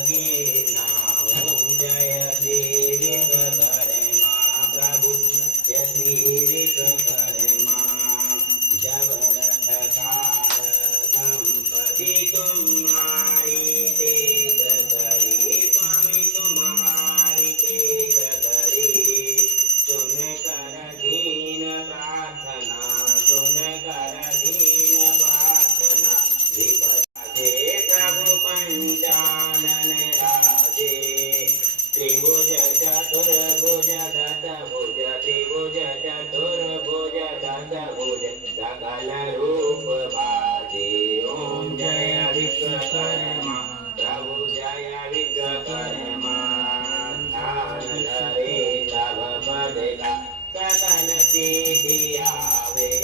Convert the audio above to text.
कीना। ओम जय श्री विश्वकर्मा प्रभु जय श्री विश्वकर्मा। जब रथकार संपत्ति तुम्हारी तेज करी स्वामी तुम्हारी तेज करी। सुन कर दीन प्रार्थना सुन कर दीन प्रार्थना। विपदे प्रभु पंचानन राजे। त्रिभुज चतुर्भुज दशभुज त्रिभुज चतुर्भुज दशभुज सकल रूप बाजे। ओम जय विश्वकर्मा प्रभु जय विश्वकर्मा। ध्यान धरे तब पद का सकल सिद्धिया।